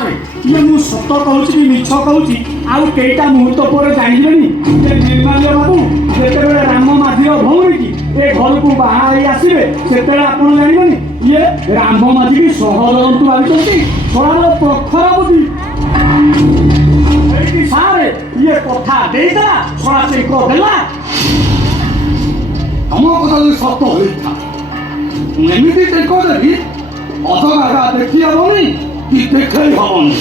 सारे ये मु सत कहूँ कि मिछ कहूँ आउ कईटा मुहूर्त पर जानी जे निर्माल्य बाबू जिते राम माझी भौणी की ए घर को बाहर आसवे से आप जानवे ये राम माझी की सहजंतु भाई थोड़ा प्रखर बुद्धि सारे ये कथा देता थोड़ा से देला तुम कथा सत होता एमती देवी अधगा देखी हेनी कि देखई हेनी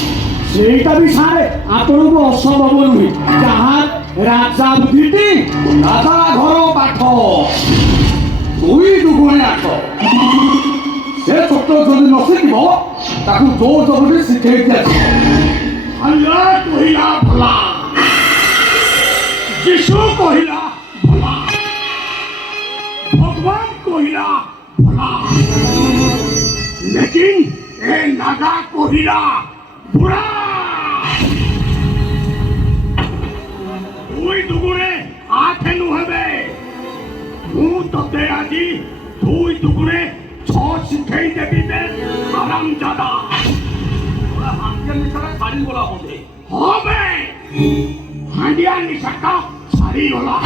सेटा भी सारे आपन को असंभव नुहे जहाँ राजा बुद्धि राजा घर पाठ दुई दुगुणे आठ से छोट जदि न शिख जोर जबरदस्ती शिखे अल्लाह कहिला भला यीशु कहिला भला भगवान कहिला भला लेकिन ए नागा कहिला बुरा दुई दुगुणे आठ नुहे मु ते आज दुई दुगुणे छ शिखई देवी बे आराम जादा छाड़ी गला बोधे हाँ बे हांडिया निशाटा छाड़ी गला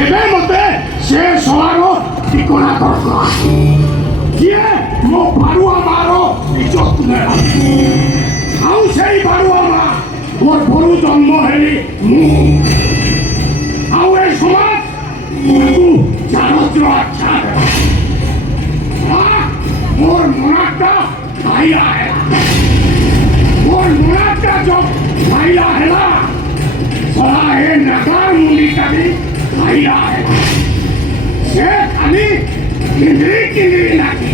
एबे मते से सवारो ठिकाना दरकार ये मो बारुआ मारो इज्जत ने आउ सेई बारुआ मा मोर बरु जन्म हेली मु आउ ए समाज मु चारोद्र अच्छा मोर मनाटा भाईला है मोर मनाटा जो भाईला है ना सला है नगार मुंडी का भी भाईला है से खाली किंद्री नाकी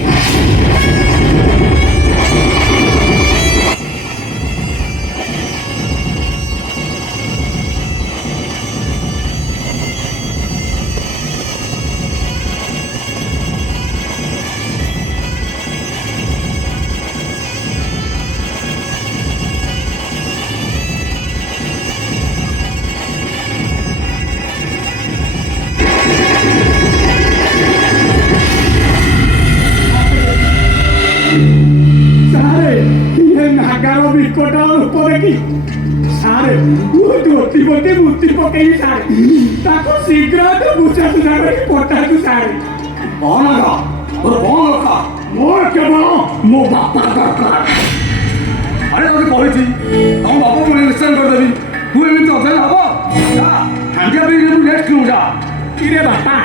मूर्ति पकई सारे शीघ्र तो बुझा सुझा पटा तू सारे कौन लगा और कौन लगा मोर केवल मो बापा दरकार अरे तुझे कही तुम बापा को निश्चय करदेवी तू एमती अधे हम हांडिया भी लेट क्यों जा कि बापा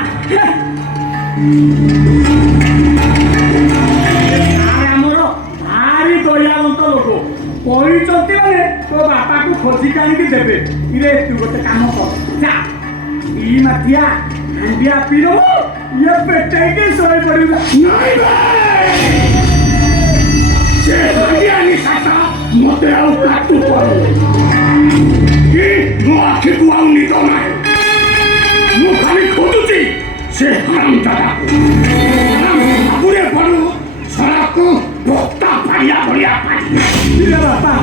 आमर भारी दयावंत लोक कहते मैंने तो बापा को खोजी कहीं देवे इरे तू गोटे काम कर जा ई माथिया हांडिया पीरो ये पेटे के सोए पड़िबा नहीं बे से हांडिया नि साता मते आउ काटू पड़ो कि मो आखि को आउ नि तो नाही मो खाली खोजुची से हराम दादा पूरे पड़ो सारा को भक्ता फाड़िया बढ़िया फाड़ी बापा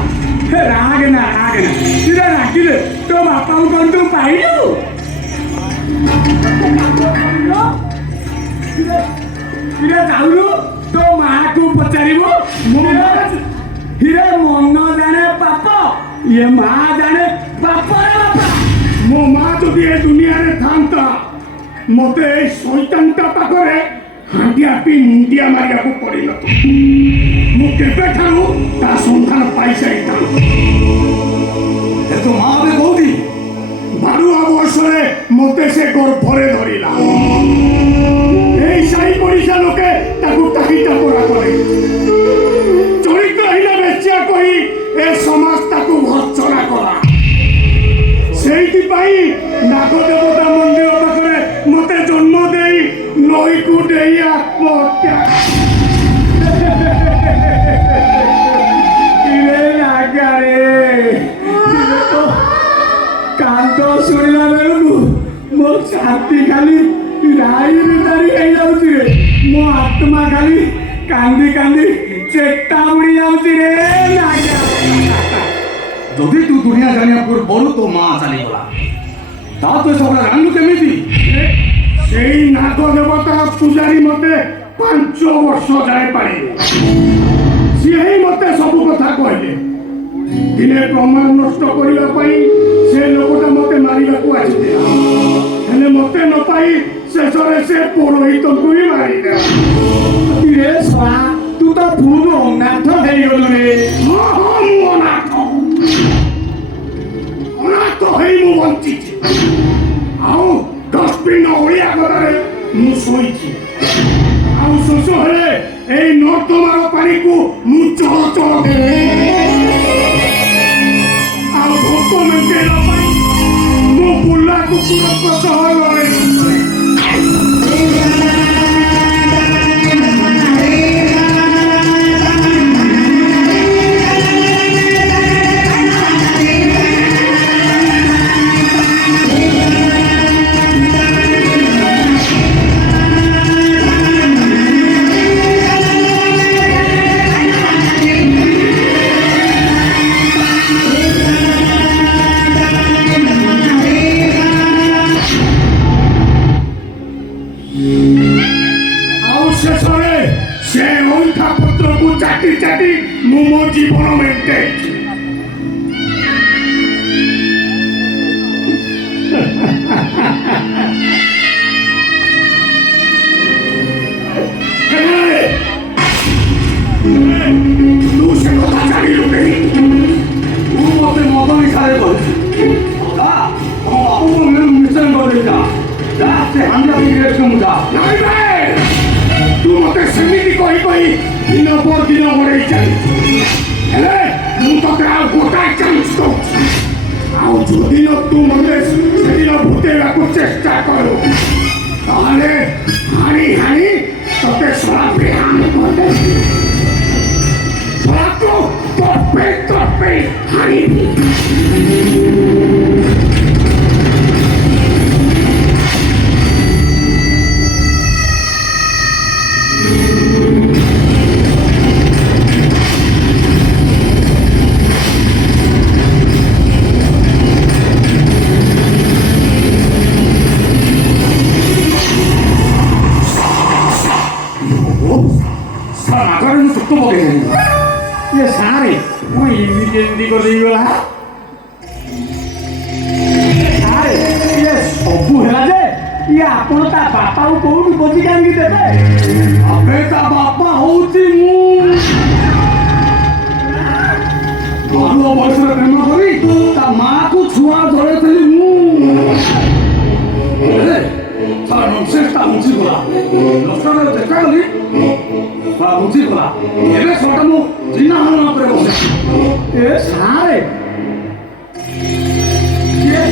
राग ना सीधा राखिले तो बापा को कौन तू पाइलु सीधा जाऊलु तो माँ को पचारिबो हिरे मन जाने पाप ये माँ जाने पाप रे बापा मो माँ जदि ए दुनिया रे थांता मते ए शैतानटा पाखरे हांडिया पी मुंडिया मारिया को पड़ी न मु केबे ठारू ता संधान पाई जाइता ए तो माँ भी कौटी बारुआ वर्षरे मते से गर्भरे धरिला এই সাই পরিষা লোকে তাকু টাকিটা পড়া করে চরিত্রহীন বেচিয়া কহি এ সমাজ তাকু ভর্সনা করা সেইপাই নাগ দেবতা মন্দির পাখে মতে জন্ম দেই নইকু দেই আত্মহত্যা কান্ত শুনিলা বেলু মো ছাতি খালি রাই ভিতরে হয়ে যাଉଛି রে মো আত্মা খালি কান্দি কান্দি চেষ্টা উড়ি যাଉଛି রে যদি তু দুনিয়া জানিয়া পূର୍ବରୁ তো মা চালিগলা তা তো সবটা জানলু কেমিতি সেই নাগ দেবতা পূজারী মতে 5 ବର୍ଷ ଯାଏ ପାଇଲେ ସିଏ ହିଁ ମତେ ସବୁ କଥା କହିଲେ दिने प्रमाण नष्ट करने से लोकटा मत मारिबाकू आसीथिला हेले मते न पाई शेषरे से पुरोहित को ही मारिदेला रे सवा तू तो फुल अनाथ ହେଇଗଲୁ रे अनाथ हेई मु बंचिछि आउ डस्टबिन ओलिया गदारे मु सोइछि आउ शोष हेले एई नर्दमार पानी को मु चल चल आउ भोक मेंटेला पाई मु बुला कुकुर को सह लड़े से अंठा पत्र को चाटी चाटी मु मो जीवन मेंटे तू से कथा जानिलु नहीं तू मते मद निशारे करछि जा हम बापू को मिशन कर दे जा से हांडिया बिगड़े तुम जा नहीं बे तू मते सेमिति कही दिन पर दिन बढ़े चली हेले मु तते आ गोटा चांस दो आउ जो दिन तू मते से दिन भूतेगा को चेष्टा करो ताले हानी हानी तते सरा बेहान कर दे सरा तो पे हानी ये सारे वो इमिटेंटी को देई गला सारे ये सबू हैला जे ये आपण ता बापा को कोउठी बोझी कांगी देबे अबे ता बापा होउची मु भालो बयसरे प्रेम करी ता मां को छुआ धरेथली मु ए सारा नॉनसेंस ता मुची गला लसरा देखा गली सारा मुची गला एबे छोटा मु जिना हन करे बसे ए सारे ये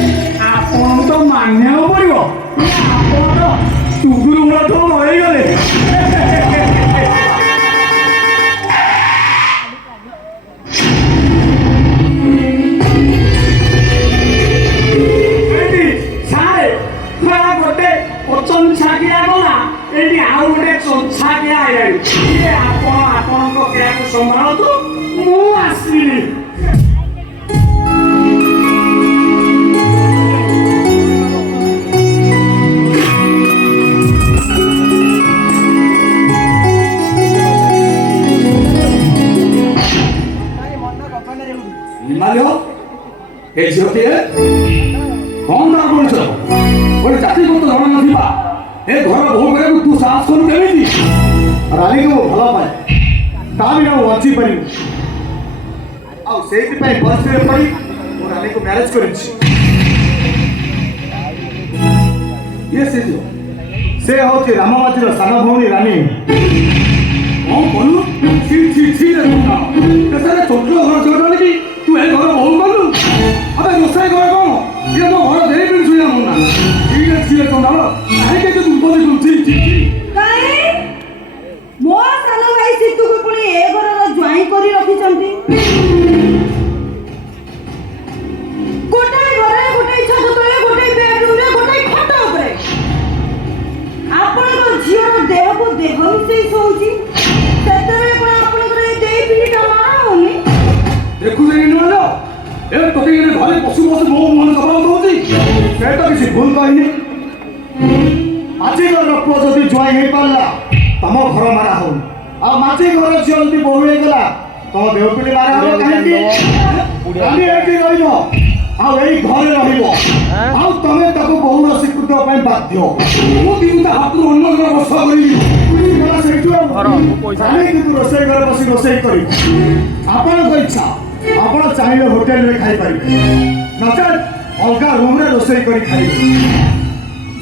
आपण तो मान्य पड़िबो आपण तो तुगुरु मठो होई गले सारे खरा गोटे ओचन छागिया गला एटी आउ गोटे छागिया आइलानी ये आपण को क्रिया को संभाळतो मु आसीनी हिमालय ए झियोटे कौन ना बोलछ ओरे जाति को तो जणा नथिबा ए घर बहु करे तू साहस करू केमिति रानी को भला पाए ता भी ना वंची पड़ी आ सेति पाए बसरे पड़ी और रानी को मैरिज करिछि ये से जो से होची राममाची रो साना भौणी रानी कौन बोलू छी रे तुम केसरे छोटो घर छोटो की तू ए घर बहु बोलू अबे रोसाई घर कौन ये मो घर देई बिन सुया मुना छी रे तुम डालो काहे के तुम बोली तुम छी काहे मो सानो भाई सितु को पुणी ए घरर ज्वाई करी रखिचंती गोटे घरे गोटे छत तले गोटे बेडरूम रे गोटे खट ऊपर आपण को झियर देह को देह मिसई सोउची सेतरे पण आपण करे देई पीटा मारौनी देखु जे इन वाला ए तो के घरे पशु पशु मो मन जबरदस्त होची से तो किसी भूल कहिनी माची घर पुओ जदि ज्वाई हे पाला तम घर मारा हो आ माची घर जल्दी बहु हे गला तम देव पिली मारा हो काहे की ରାନୀ ଏଠି ରହିବ ଆଉ ଏଇ ଘରେ ରହିବ ଆଉ ତମେ ତାକୁ ବହୁର ସ୍ୱୀକୃତ ପାଇଁ ବାଧ୍ୟ ମୁଁ କିନ୍ତୁ ତା ହାତରୁ ଅନ୍ନ ଘର ବର୍ଷା କରିବି ଗଲା ସେଇଠୁ ଆଉ ରାନୀ କିନ୍ତୁ ରୋଷେଇ ଘରେ ବସି ରୋଷେଇ କରିବ ଆପଣଙ୍କ ଇଚ୍ଛା ଆପଣ ଚାହିଁଲେ ହୋଟେଲରେ ଖାଇପାରିବେ ନଚେତ୍ ଅଲଗା ରୁମରେ ରୋଷେଇ କରି ଖାଇବେ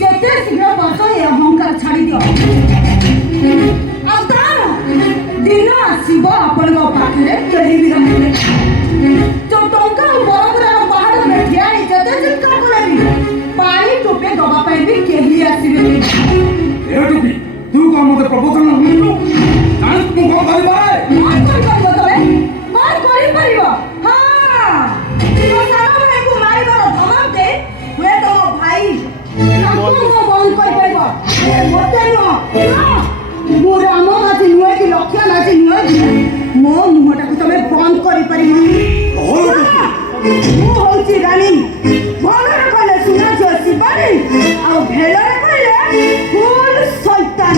ଯେତେ ଶୀଘ୍ର ପାରୁଛ ଏ ଅହଙ୍କାର ଛାଡ଼ି ଦିଅ ଆଉ ତାର ଦିନ ଆସିବ ଆପଣଙ୍କ ପାଖରେ କେହି ବି ରହିବେ ଯୋଉ ଟଙ୍କା ଆଉ ବରପୁରାର ପାହାଡ଼ରେ ଠିଆ ହେଇ ଯେତେ ଚିତ୍କାର କଲେ ବି ପାଣି ଟୋପେ ଦବା ପାଇଁ ବି କେହି ଆସିବେନି ଏ ଟୁପି ତୁ କଣ ମତେ ପ୍ରବଚନ କରୁଛୁ ଜାଣିଛୁ ମୁଁ କଣ କରିପାରେ କଣ କରିପାରିବ ତମେ କଣ କରିପାରିବ ହଁ ମୋ ସାନ ଭାଇକୁ ମାରିବାର ଧମକ ଦେ ହୁଏ ତମ ଭାଇ ତାକୁ ମୁଁ ବନ୍ଦ କରିପାରିବ ମତେ ନୁହଁ ମୁଁ ରାମ ମାଝି ନୁହେଁ କି ଲକ୍ଷ୍ୟ ମାଝି ନୁହେଁ କି ମୋ ମୁହଁଟାକୁ ତମେ ବନ୍ଦ କରିପାରିବ ମୁଁ ହଉଛି ରାଣୀ ଭଲରେ କହିଲେ ସୁନା ଝିଅ ଶିବାନୀ ଆଉ ଭେଲରେ କହିଲେ ଫୁଲ ସୈତାନ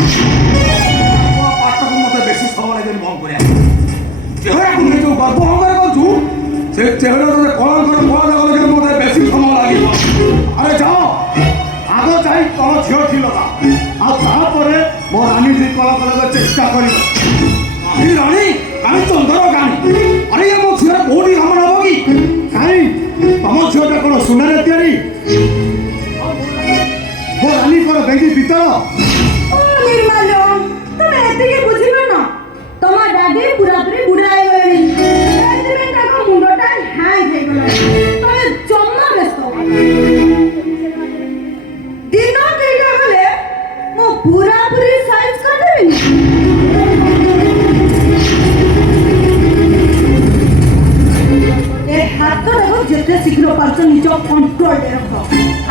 ପାଠକୁ ମତେ ବେଶୀ ସମୟ ଲାଗିବନି ବନ୍ଦ କରିବା ଚେହେରାକୁ ନେଇ ଯୋଉ ଗର୍ବ ଅହଙ୍କାର କରୁଛୁ ସେ ଚେହେରା ତତେ କଳଙ୍କର ଫଳ ଗଲେ ମତେ ବେଶୀ ସମୟ ଲାଗିବ ଆରେ ଯାଅ ଆଗ ଚାହିଁ ତମ ଝିଅ ଠିକ ଆଉ ତାପରେ ମୋ ରାନୀ ଠିକ କଲା କରିବାକୁ ଚେଷ୍ଟା କରିବ କାହିଁ ରାଣୀ କାହିଁ ଚନ୍ଦର କାହିଁ ଆରେ ଏ ମୋ ଝିଅର କୋଉଠି କାମ ହବ କି କାହିଁ ତମ ଝିଅଟା କଣ ସୁନାରେ ତିଆରି ମୋ ରାନୀ କଣ ବେଙ୍ଗି ପିତଳ ଓ ନିର୍ମାଲ୍ୟ ତମେ ଏତିକି ବୁଝିପାରୁନ ତମ ଡାଡି ପୁରାପୁରି ବୁଢା ହେଇଗଲେଣି ସେଥିପାଇଁ ତାଙ୍କ ମୁଣ୍ଡଟା ହ୍ୟାଙ୍ଗ ହେଇଗଲାଣି ତମେ ଜମା ବ୍ୟସ୍ତ ହୁଅନି। ଦିନ ଦିଟା ଗଲେ ମୁଁ ପୁରାପୁରି ସାଇଜ କରିଦେବି ଏ ହାତଟାକୁ ଯେତେ ଶୀଘ୍ର ପାରୁଛ ନିଜ କଣ୍ଟ୍ରୋଲରେ ରଖ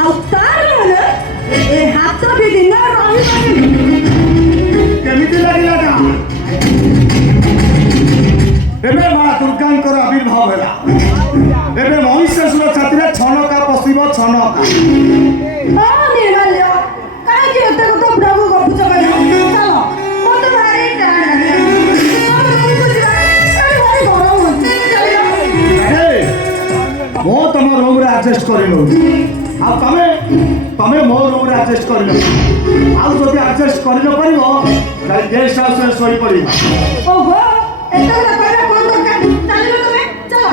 ଆଉ ତାର ମାନେ ଏ ହାତ ବି ଦିନ ରହିବନି କେମିତି ଲାଗିଲା ଏବେ ମା ଦୁର୍ଗାଙ୍କର ଆବିର୍ଭାବ ହେଲା ଏବେ ମହିଷାସୁର ଛାତିରେ ଛନକା ପଶିବ ଛନକା ହଁ ନିର୍ମାଲ୍ୟ କାହିଁକି ଏତେ କଥା ପ୍ରଭୁ ଗପୁଛ କହିଲ ଚାଲ ମତେ ଭାରି ଟାଣ ମୁଁ ତମ ରୁମ୍ରେ ଆଡଜଷ୍ଟ କରିନେଉଛି ଆଉ ତମେ ମୋ ରୁମ୍ରେ ଆଡଜଷ୍ଟ କରିନେବ ଆଉ ଯଦି ଆଡଜଷ୍ଟ କରିନପାରିବ ତାହେଲେ ଗେଷ୍ଟ ହାଉସ୍ରେ ଶୋଇପଡ଼ିବ ଓହୋ ଏତେ କଥା କହିବା କଣ ଦରକାର ଚାଲିଲ ତମେ ଚାଲ